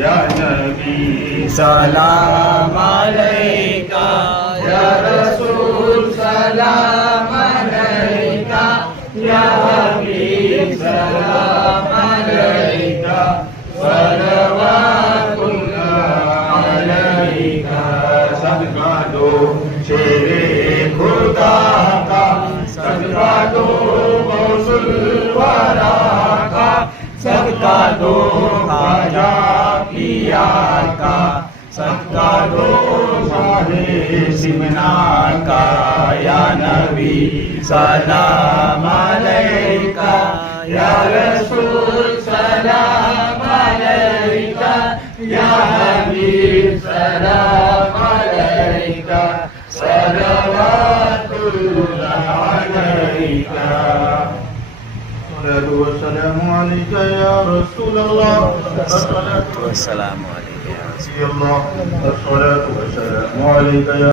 या नबी सलाम अलैका, या रसूल सलाम अलैका, या हबीब सलाम अलैका, सलवातुल्लाह अलैका। सदका दो शेरे खुदा का, सदका दो गौसुल वरा का, सदका दो ख्वाजा पिया का, सदका दो शाहे सिमना का। या नबी सलाम अलैका, या रसूल सलाम अलैका, या हबीब सलाम अलैका, सलवातुल्लाह अलैका। अस्सलातु वस्सलामु अलैका या रसूलल्लाह, अस्सलातु वस्सलामु अलैका या रसूलल्लाह, अस्सलातु वस्सलामु अलैका या